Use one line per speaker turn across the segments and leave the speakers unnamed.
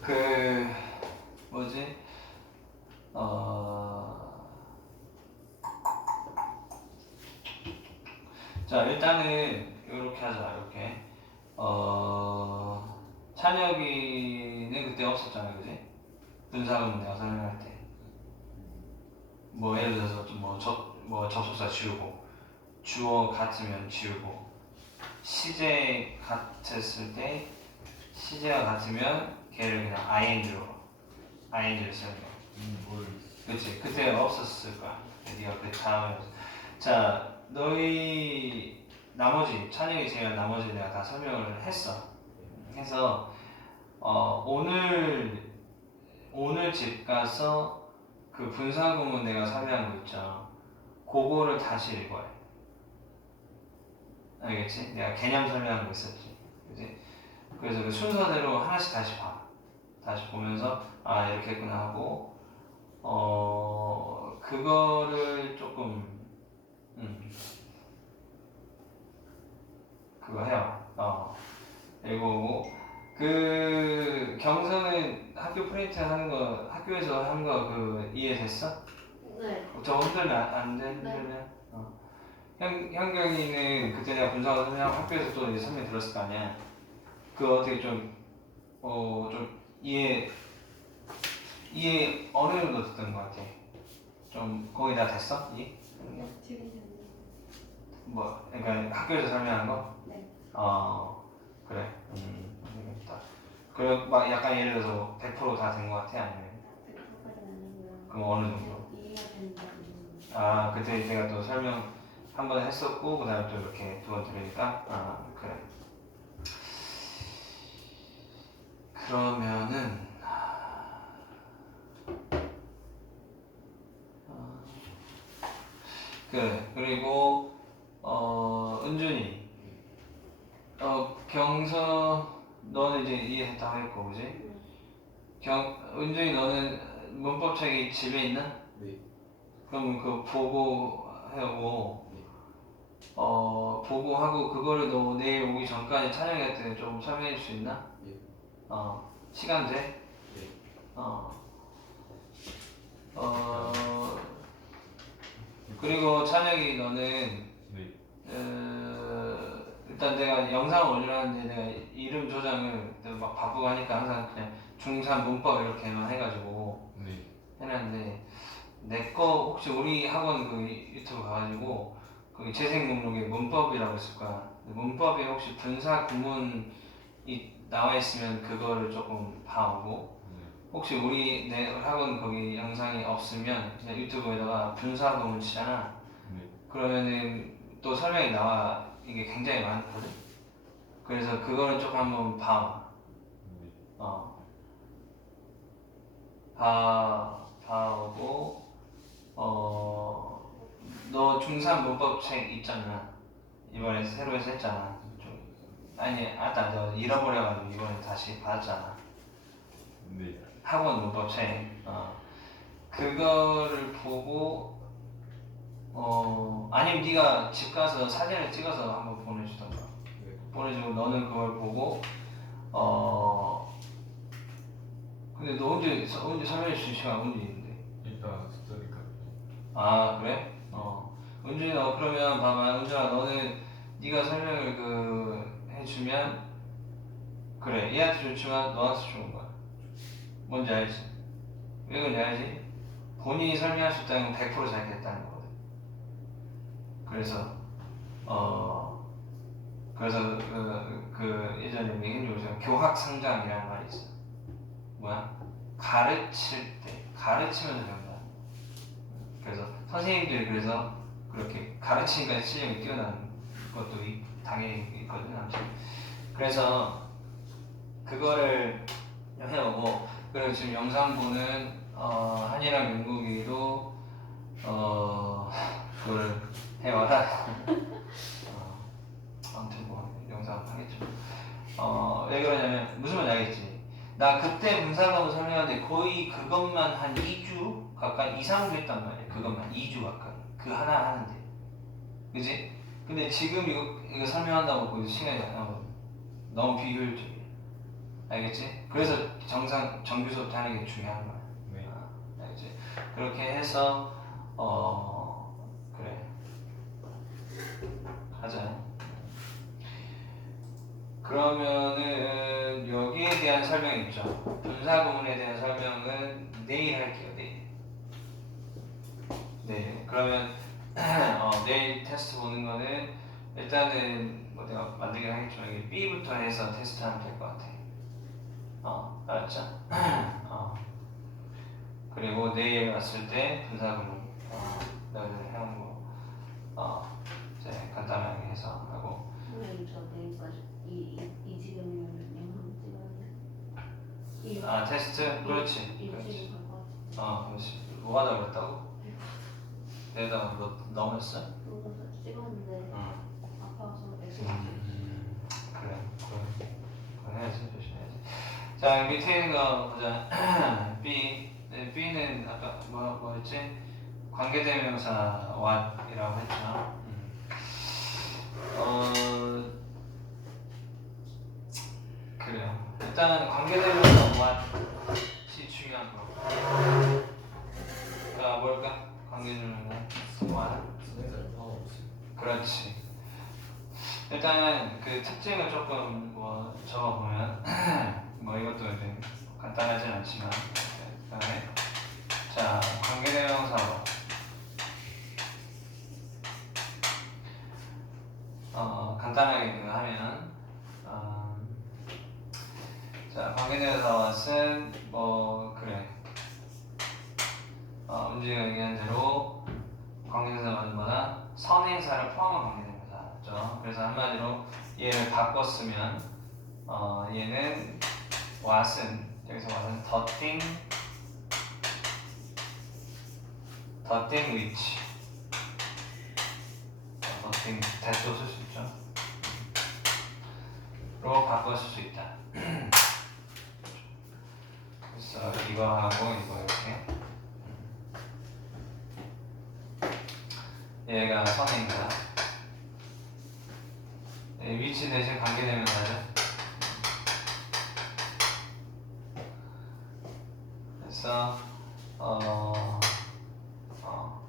그 뭐지? 어. 자 일단은 이렇게 하자 이렇게 어 찬혁이는 그때 없었잖아 그지? 분사금 내가 설명할 때. 뭐 예를 들어서 뭐접뭐 접속사 지우고 주어 같으면 지우고 시제 같았을 때 시제가 같으면 걔를 그냥 ing로 ing를 쓰는 거.
음, 뭘
그치 그때 없었을 거야. 네가 그 다음에 자 너희 나머지 찬영이 제가 나머지 내가 다 설명을 했어. 해서 어, 오늘 오늘 집 가서 그 분사구문 내가 설명한 거 있죠. 그거를 다시 읽어야 해. 알겠지? 내가 개념 설명한 거 있었지. 그지? 그래서 그 순서대로 하나씩 다시 봐. 다시 보면서 아 이렇게 했구나 하고 어 그거를 조금 음 그거 해요. 어 이거고 그 경서는 학교 프린트 하는 거 학교에서 한 거 그 이해됐어?
네.
저 흔들면 안, 안 돼? 흔들면? 어. 현, 현경이는 그때 내가 분석을 설명 학교에서 또 이제 설명 들었을 거 아니야. 그거 어떻게 좀, 어, 좀 이해, 이해 어느 정도 됐던 것 같아. 좀 거의 다 됐어? 이해?
네.
뭐, 그러니까 학교에서 설명한 거?
네.
어, 그래. 음, 알겠다. 그래, 막 약간 예를 들어서 100%다 된 것 같아? 아니면?
100%까지는 아니고요.
그럼 어느 정도?
네, 이해가 된다. 음.
아 그때 내가 또 설명 한 번 했었고 그 다음에 또 이렇게 두 번 들으니까 아 그래 그러면은 아, 그래 그리고 어 은준이 어 경서 너는 이제 이해했다고 했고 그지?
네.
경 은준이 너는 문법 책이 집에 있나?
네.
그럼 그 보고 하고
네.
어 보고 하고 그거를 너 내일 오기 전까지 촬영할 때좀 설명해 줄 수 있나?
예.
어 시간 돼?
네.
어. 어 그리고 찬혁이 너는
네.
어, 일단 내가 영상 올리려는데 내가 이름 조장을 내가 막 바쁘고 하니까 항상 그냥 중산 문법 이렇게만 해가지고
네.
해놨는데 내 거 혹시 우리 학원 그 유튜브 가가지고 거기 재생 목록에 문법이라고 있을 거야. 문법에 혹시 분사 구문이 나와 있으면 그거를 조금 봐오고
네.
혹시 우리 내 학원 거기 영상이 없으면 그냥 유튜브에다가 분사 구문 치잖아.
네.
그러면은 또 설명이 나와 이게 굉장히 많거든. 그래서 그거를 조금 한번 봐.
네.
어. 봐, 봐오고, 어, 너 중3 문법 책 있잖아. 이번에 새로 해서 했잖아. 좀, 아니, 아까 너 잃어버려가지고 이번에 다시 받았잖아.
네.
학원 문법 책. 어. 그거를 보고, 어, 아니면 네가 집 가서 사진을 찍어서 한번 보내주던가.
네.
보내주고 너는 그걸 보고 어 근데 너 언제 서- 언제 설명해 줄 시간 언제 있는데
이따 스터디가
아 그래 어 은준이 너 그러면 봐봐. 은준아 너는 네가 설명을 그 해주면 그래. 얘한테 좋지만 너한테 좋은 거야. 뭔지 알지? 왜 그런지 알지? 본인이 설명할 수 있다는 건 100% 자기겠다는 거거든. 그래서 어 그래서 그, 그 예전에 얘기해 주신 교학상장이라는 말이 있어. 뭐야? 가르칠 때. 가르치면서 배운다. 그래서 선생님들이 그래서 그렇게 가르치니까 실력이 뛰어나는 것도 이- 당연히 있거든 아무튼. 그래서 그거를 해오고 그리고 지금 영상 보는 어, 한이랑 윤국이도 어 그거를 해와라. 어, 아무튼 뭐 영상 하겠죠. 어, 왜 그러냐면 무슨 말인지 알겠지? 나 그때 분사과목 설명하는데 거의 그것만 한 2주 가까이 이상도 했단 말이야. 그것만 2주 가까이. 그 하나 하는데. 그지? 근데 지금 이거, 이거 설명한다고 그 시간이 안 나거든. 너무 비효율적이야. 알겠지? 그래서 정상 정규 수업 때 하는 게 중요한 거야.
네.
아, 알겠지? 그렇게 해서 어 그래 하자. 그러면은 여기에 대한 설명 있죠. 분사 구문에 대한 설명은 내일 할게요. 내일. 네. 그러면 어, 내일 테스트 보는 거는 일단은 뭐 내가 만들긴 하겠지만 이게 B부터 해서 테스트하면 될 것 같아. 어, 알았죠? 어. 그리고 내일 왔을 때 분사 구문 어, 너희들 해온 거 어, 이제 간단하게 해서 하고
선생님 저 내일까지 이, 이, 이 지금이면 영상 찍어야 돼. 이,
아 테스트 그렇지
이
그렇지. 어 그렇지 뭐가 다 그랬다고? 내가 너 넘었어?
그래서 찍었는데
응
아파서 애써.
음, 그래 그래 그래 해야지 조심해야지 자 밑에 있는 거 보자 B 네, B는 아까 뭐, 뭐였지? 관계대명사 what이라고 했죠 음. 어 그래요 일단 관계대명사 what이 중요한 거 그러니까 뭘까? 관계대명사 what
선생님 포함 없이.
그렇지. 일단 그 특징을 조금 뭐 적어보면 뭐 이것도 이제 간단하진 않지만 그다음에 자 관계대명사로 어 간단하게 그거 하면 어, 자 관계대명사와는 뭐 그래 어 문제가 얘기한 대로 관계대명사는 뭐다? 선행사를 포함한 관계대명사죠. 그래서 한마디로 얘를 바꿨으면 어, 얘는 what은 여기서 thing which 어, the thing that도 쓸 수 있죠. 로 바꿨을 수 있다. 그래서 이거 하고 이거 이렇게. 얘가 선행사. 예, 위치 대신 관계대명사죠. 그래서 어, 어,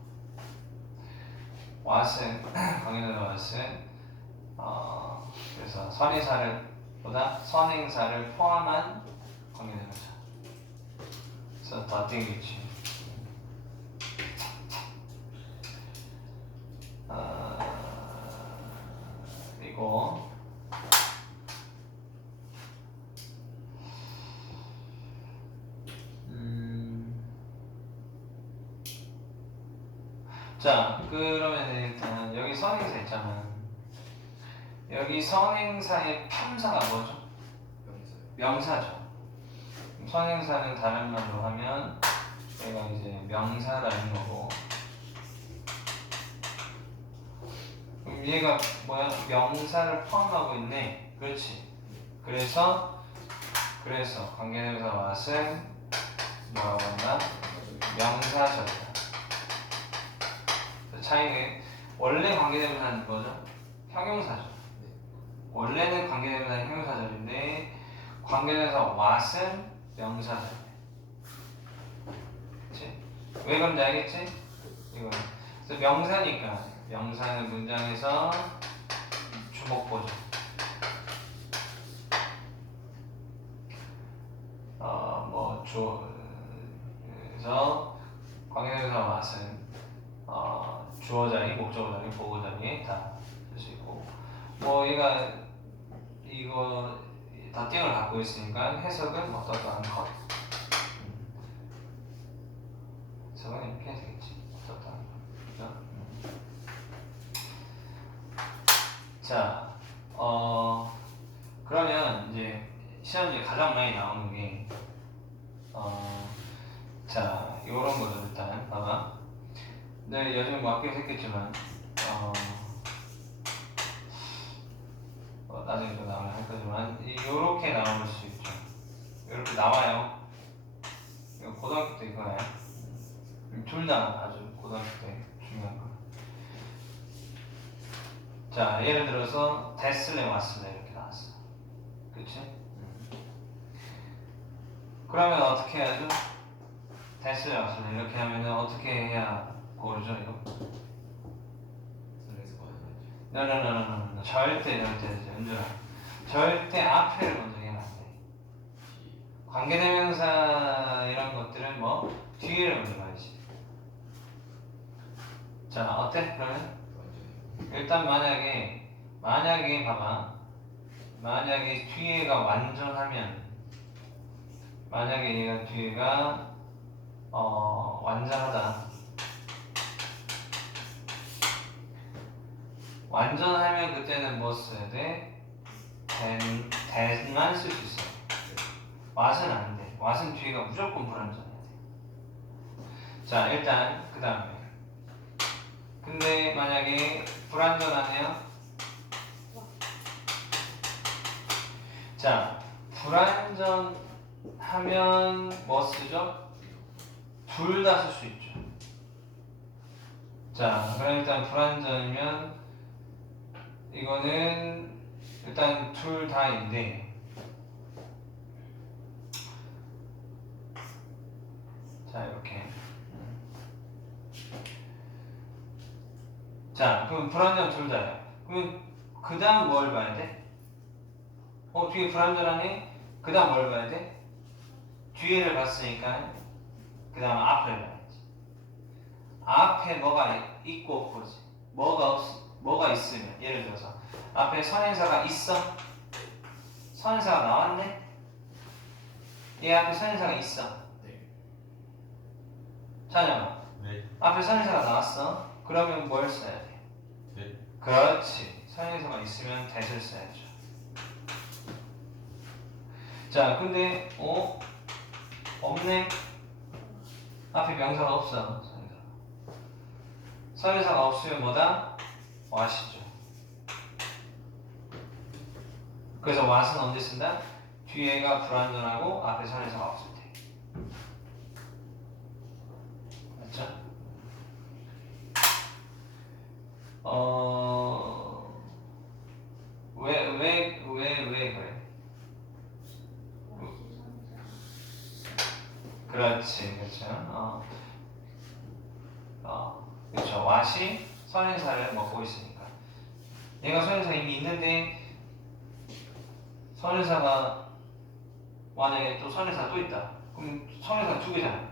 what은 관계대명사 what은 어, 그래서 선행사를 보다 선행사를 포함한 관계대명사. 그래서 which. 아, 그리고 음, 자 그러면 일단 여기 선행사 있잖아. 여기 선행사의 품사가 뭐죠? 명사죠. 선행사는 다른 말로 하면 얘가 이제 명사라는 거고 그럼 얘가 뭐야? 명사를 포함하고 있네. 그렇지. 그래서 그래서 관계대명사 what은 뭐라고 한다? 명사절이다. 그 차이는 원래 관계대명사는 뭐죠? 형용사죠. 원래는 관계대명사 형용사절인데 관계대명사 what은 명사절이야. 그렇지? 왜 그런지 알겠지? 이거. 그래서 명사니까 명사는 문장에서 주목 보죠. 어, 뭐 주, 그래서 관계대명사 what은 어, 주어 자리, 목적어 자리, 보고 자리 다 쓸 수 있고 뭐 얘가 이거 덧띵을 갖고 있으니까 해석은 어떠한 것 해석은 이렇게 해야 되겠지 어떠한 것 그죠? 음. 자, 어 그러면 이제 시험지 가장 많이 나오는 게 어, 자, 요런 거죠 일단 봐봐. 네, 요즘 뭐 학교에서 했겠지만 어, 어, 나중에 또 나오면 할 거지만 이- 요렇게 나올 수 있죠. 요렇게 나와요. 이거 고등학교 때 이거야. 둘다 아주 고등학교 때 중요한 거. 자, 예를 들어서 됐을래 왔을래 이렇게 나왔어. 그치? 음. 그러면 어떻게 해야죠? 됐어요. 선생님. 이렇게 하면은 어떻게 해야 고르죠 이거?
선에서 봐야지.
노노노노노 절대 절대 절대 은준아 절대 앞에를 먼저 돼. 관계대명사 이런 것들은 뭐 뒤에를 먼저 봐야지. 자 어때 그러면? 일단 만약에 만약에 봐봐 만약에 뒤에가 완전하면 만약에 얘가 뒤에가 어 완전하다 완전하면 그때는 뭐 써야 돼? 된, 된만 쓸 수 있어 왓은 안 돼. 왓은 뒤에가 무조건 불완전해야 돼 자 일단 그 다음에. 근데 만약에 불완전하네요? 자 불완전하면 뭐 쓰죠? 둘 다 쓸 수 있죠. 자 그럼 일단 불완전이면 이거는 일단 둘 다인데 자 이렇게 자 그럼 불완전 둘 다야 그럼 그 다음 뭘 봐야 돼? 어 뒤에 불완전하네? 그 다음 뭘 봐야 돼? 뒤에를 봤으니까 그 다음 앞을 봐야지 앞에 뭐가 있고 없고지 뭐가 없 뭐가 있으면 예를 들어서 앞에 선행사가 있어 선행사가 나왔네 얘 앞에 선행사가 있어
네.
찬영아
네.
앞에 선행사가 나왔어 그러면 뭘 써야 돼?
네.
그렇지 선행사가 있으면 that을 써야죠 자 근데 어? 없네 앞에 명사가 없어 선행사 선행사가 없으면 뭐다? What이죠 그래서 what은 언제 쓴다? 뒤에가 불완전하고 앞에 선행사가 없을 때 맞죠? 어... 왜, 왜, 왜, 왜 그래? 그렇지, 그렇죠. 어, 어, 그렇죠. 왓이 선행사를 먹고 있으니까. 얘가 선행사 이미 있는데 선행사가 만약에 또 선행사 또 있다. 그럼 선행사 두 개잖아.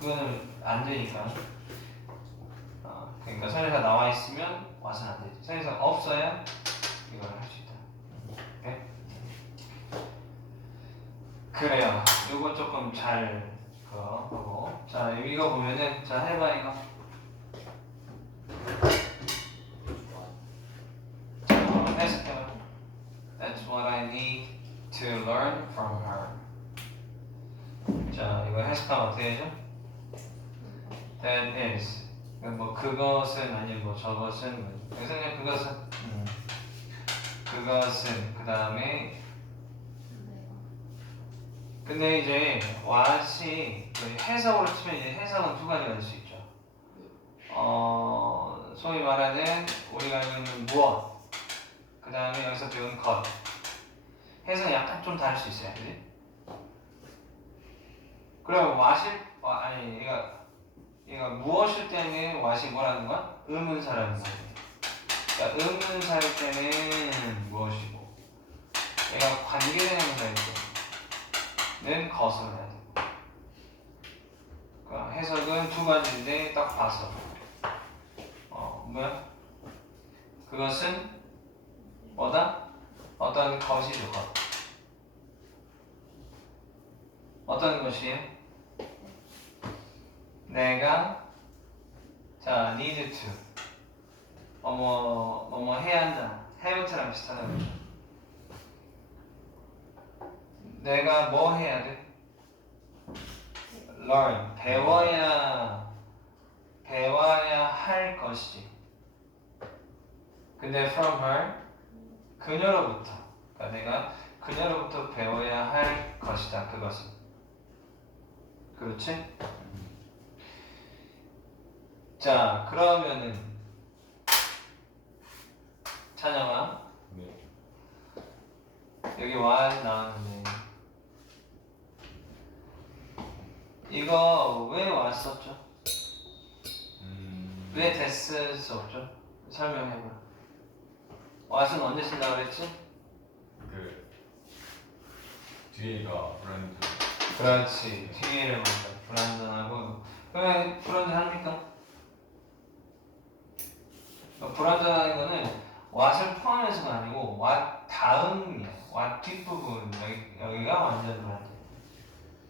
그거는 안 되니까. 어, 그러니까 선행사 나와 있으면 왓은 안 되지. 선행사가 없어야 이걸 할 수 있다. 오케이? 그래요. 요거 조금 잘 그거 보고. 자 이거 보면은 자 해봐 이거. 자 이거 해석하면 어떻게 되죠? That is. 뭐 그것은 아니면 뭐 저것은 뭐. 그래서 그냥 그것은. 음. 그것은 그 다음에 근데 이제 what이 그 해석으로 치면 이제 해석은 두 가지가 될 수 있죠. 어 소위 말하는 우리가 있는 무엇 그 다음에 여기서 배운 것 해석이 약간 좀 다를 수 있어요, 그지? 그럼 what이 어, 아니 얘가 얘가 무엇일 때는 what이 뭐라는 거야? 의문사라는 거야. 그러니까 의문사일 때는 무엇이고 얘가 관계대명사일 때는 것을 해야 돼. 그러니까 해석은 두 가지인데 딱 봐서 어 뭐야? 그것은 뭐다? 어떤 것이죠 것. 어떤 것이에요? 내가 자 need to 어머 뭐뭐 해야 한다 해부터랑 비슷하다는 거죠. 내가 뭐 해야 돼? learn 배워야 배워야 할 것이지. 근데 from her 그녀로부터 그러니까 내가 그녀로부터 배워야 할 것이다 그것은 그렇지? 자 그러면은 찬영아
네.
여기 was 나왔는데 이거 왜 왔었죠?
음.
왜 됐을 수 없죠? 설명해봐. Was는 언제 쓴다고 그랬지?
그 뒤에가 브랜드.
그렇지. 뒤에를 먼저 불안전하고 그러면 불안전합니까? 어, 불안전하는 거는 왓을 포함해서가 아니고 왓 다음이야. 왓 뒷부분 여기, 여기가 완전 불안전.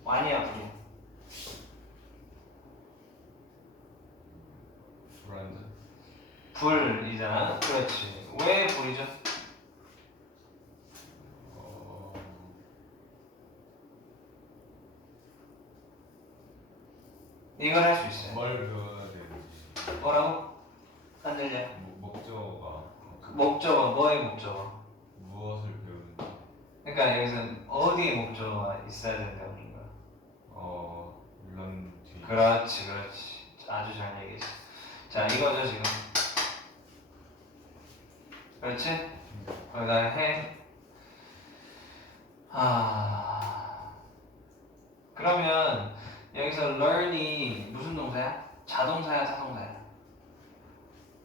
완이야 불이야.
브랜드.
불이잖아. 그렇지. 왜 불이죠?
어.
이걸 할 수 있어요.
뭘 배워야 되는지.
뭐라고? 안 들려.
목- 목적어가
그 목적어 뭐의 목적어?
무엇을 배우는지.
그러니까 여기서 어디에 목적어가 있어야 된다고 하는 거야.
어 물론 뒤.
그렇지, 그렇지. 아주 잘 얘기했어. 자, 이거죠 지금. 그렇지? 거기다 해. 아. 그러면 여기서 learn이 무슨 동사야? 자동사야, 타동사야?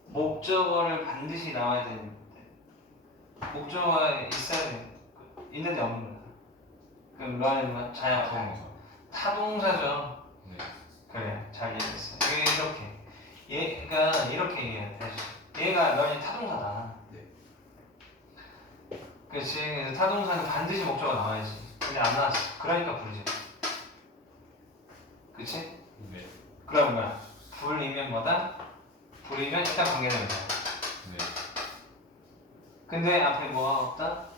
목적어를 반드시 나와야 되는데 목적어가 있어야 돼. 있는데 없는 거야. 그럼 learn은 뭐? 자야, 타동사.
타동사.
타동사죠.
네.
그래, 잘 이해했어. 이게 이렇게. 얘가 이렇게 얘기해. 얘가 너희 타동사다.
네.
그렇지. 타동사는 반드시 목적어가 나와야지. 근데 안 나왔어. 그러니까 부르지. 그치?
네.
그럼 뭐야? 불이면 뭐다? 불이면 일단 관계된다.
네.
근데 앞에 뭐가 없다?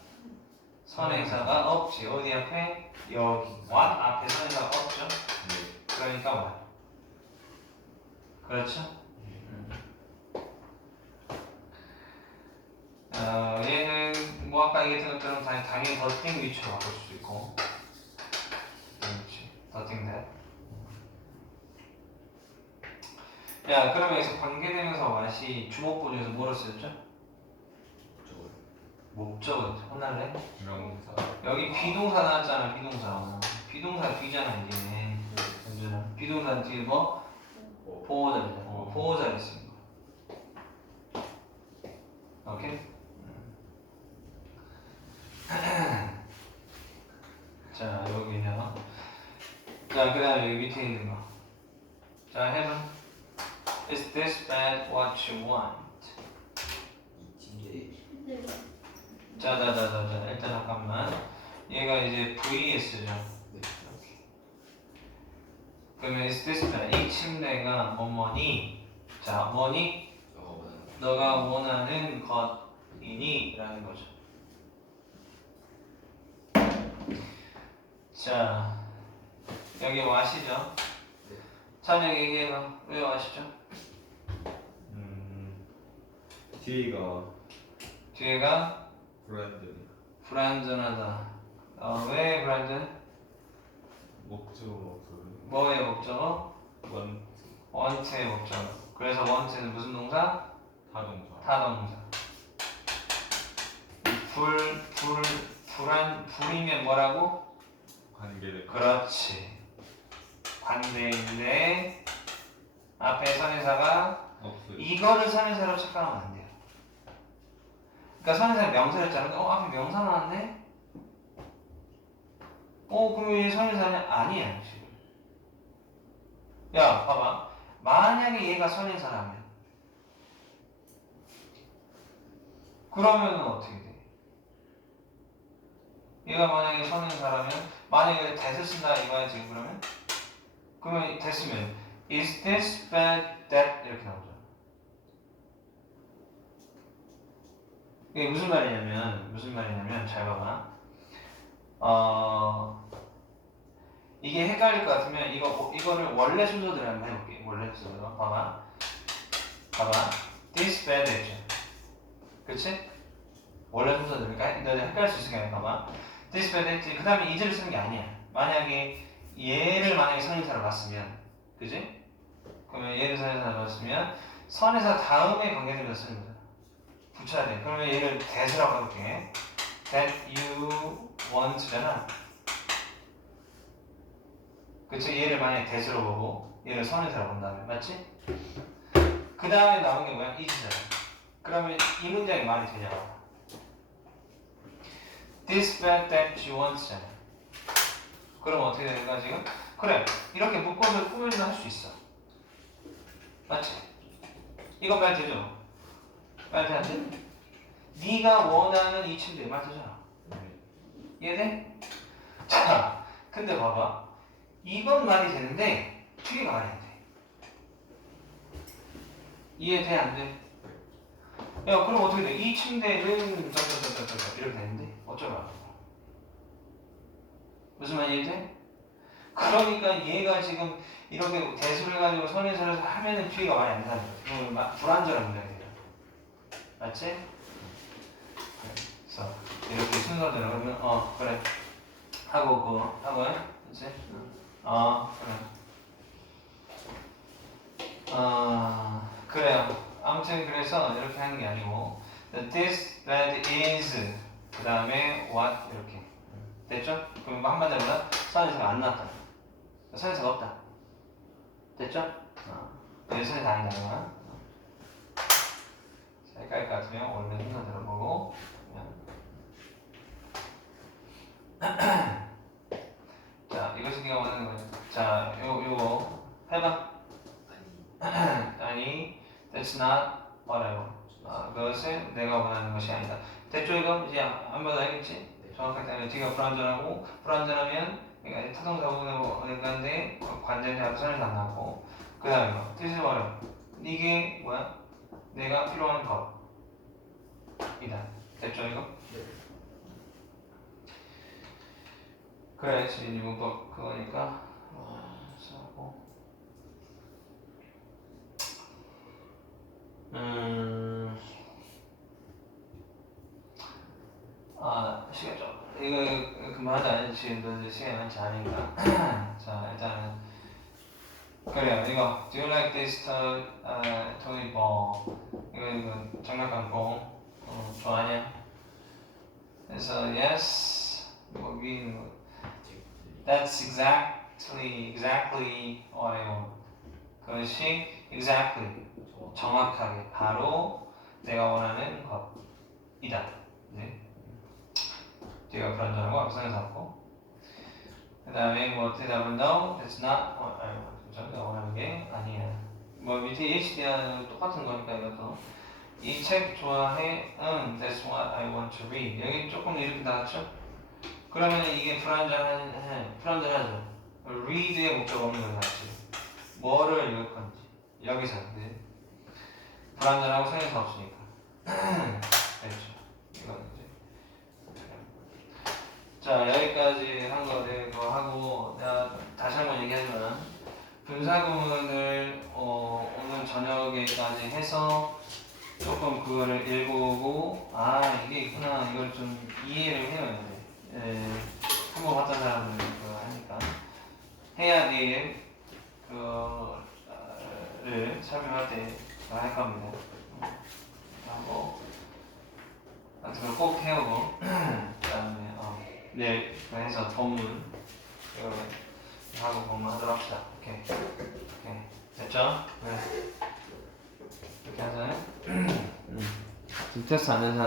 선행사가 없지. 어디 앞에? 여기. what 앞에 선행사가 없죠?
네.
그러니까 what? 그렇죠? 어, 얘는 뭐 아까 얘기했던 것처럼 당- 당연히 더띵 위치로 바꿀 수도 있고 그렇지 더띵 that 야 그러면 여기서 관계되면서 맛이 주목보조에서 뭐로 쓰였죠? 목적어 혼날래?
명사.
여기 비동사 나왔잖아 비동사 비동사 뒤잖아 이게 현준아 비동사 뒤에 뭐? 보호자잖아
어.
보호자를 쓰는 거 오케이? 자 여기냐 자 그 다음에 여기 밑에 있는 거자 heaven Is this bad what you want?
근데
자자자자자 일단 잠깐만. 얘가 이제 VS죠. 그러면 is this bad? 이 침대가 뭐뭐니? 자 뭐니? 너가 원하는 것이니 라는 거죠 자 여기 와시죠 찬영 얘기해봐 왜 와시죠
음. 뒤에가
뒤에가
브랜드.
불안전하다 어, 왜 불안전?
목적어 그
뭐의 목적어?
원
원트의 목적어 그래서 원트는 무슨 동사?
타동사.
타동사 불, 불, 불안, 불이면 뭐라고?
관계될.
그렇지 관대인데 앞에 선회사가
없어요.
이거를 선회사로 착각하면 안 돼요 그러니까 선회사 명사를 자르는데 어 앞에 명사 나왔네? 어 그럼 얘 선회사는 아니야 지금 야 봐봐 만약에 얘가 선회사라면 그러면은 어떻게 돼? 얘가 만약에 선행사라면 만약에 쓴다 이거야 지금 그러면? 그러면 됐으면 is this bad that 이렇게 나오죠. 이게 무슨 말이냐면 무슨 말이냐면 잘 봐봐. 어 이게 헷갈릴 것 같으면 이거 이거를 원래 순서대로 한번 해볼게. 원래 순서대로 봐봐. 봐봐. this bad 했죠. 그치? 원래 순서대로 그러니까 너네 헷갈릴 수 있으니까 봐봐. 했지. 그 다음에 이제를 쓰는 게 아니야. 만약에 얘를 만약에 선행사로 봤으면 그지? 그러면 얘를 선행사로 봤으면 선행사 다음에 관계되면서 쓰는 거야. 붙여야 돼. 그러면 얘를 that이라고 해볼게. that you want잖아. 그치? 얘를 만약에 대수로 보고 얘를 선에서 본다면 맞지? 그 다음에 나온 게 뭐야? is잖아. 그러면 이 문장이 말이 되냐? This bag that you want잖아. 그럼 어떻게 될까 지금? 그래 이렇게 묶어서 꾸며주면 할수 있어. 맞지? 이거 말 되죠? 말 돼? 안 돼? 네가 원하는 이 침대 말 되잖아.
네.
이해돼? 자, 근데 봐봐. 이건 말이 되는데 뒤가 말이 안 돼. 이해돼 안 돼? 야 그럼 어떻게 돼? 이 침대는 이렇게 되는데 어쩌라? 무슨 돼? 그러니까 얘가 지금 이렇게 대수를 가지고 선에서 하면은 뒤가 말이 안. 그러면 막 불안전한 돼요. 맞지? 그래서 이렇게 순서대로 그러면 어 그래 하고 그거 하고 그치? 어 그래 어 그래요 아무튼 그래서 이렇게 하는 게 아니고 this bed is 그 다음에 what 이렇게 됐죠? 그럼 뭐 한마디로 선에서가 안 나왔다 선에서가 없다 됐죠? 어 여기 선에서 아니다 이거야 자 여기까지 같으면 원래 순서대로 보고 자, 이것이 네가 원하는 거야. 자, 요 요거 해봐. 아니, that's not what I want. 아, 그것은 내가 원하는 것이 아니다. 이거? 이제 한번 알겠지? 정확하게 따면 뒤가 불안전하고 불안전하면 그러니까 타동사고로 어딘가인데 관전하고 선에서 안 나고 그 다음에 뭐 뜻이 뭐라? 이게 뭐야? 내가 필요한 것이다. 됐죠 이거? 그래 지금 문법 그거니까 어, 하고 음. 아 시간 좀 이거 그만하자 지금도 이제 시간이 많지 않으니까. 자 일단은 그래요. 이거 Do you like this toy, uh, toy ball 이거 이거 장난감 공 어, 좋아하냐? 그래서 yes. 뭐 거. That's exactly exactly what I want. 그것이 exactly 정확하게 바로 내가 원하는 것이다. 네. 뒤가 불안전하고 앞선을 잡고 그 다음에 뭐 대답은 no, that's not what I want. 저가 원하는 게 아니야. 뭐 밑에 HD랑 똑같은 거니까 이것도 이 책 좋아해? 응, that's what I want to read. 여기 조금 이렇게 나왔죠? 그러면 이게 불안전한 해, 불안전하죠. read의 목적 없는 건 맞지. 뭐를 읽을 건지 여기서 네. 불안전하고 성의가 없으니까. 그렇죠. 이건. 자 여기까지 한 거 내가 하고 내가 다시 한 번 얘기하지만 분사구문을 어, 오늘 저녁에까지 해서 조금 그거를 읽어보고 아 이게 있구나 이걸 좀 이해를 돼. 예, 한번 봤던 사람은 그거 하니까 해야 될 그거를 설명할 때 할 겁니다. 하고 그걸 꼭 해오고 어, 그거 해서 본문 이거 하고 본문 하도록 합시다. 오케이 오케이 됐죠? 네. 이렇게 하잖아요. 음. 테스트 안한 사람.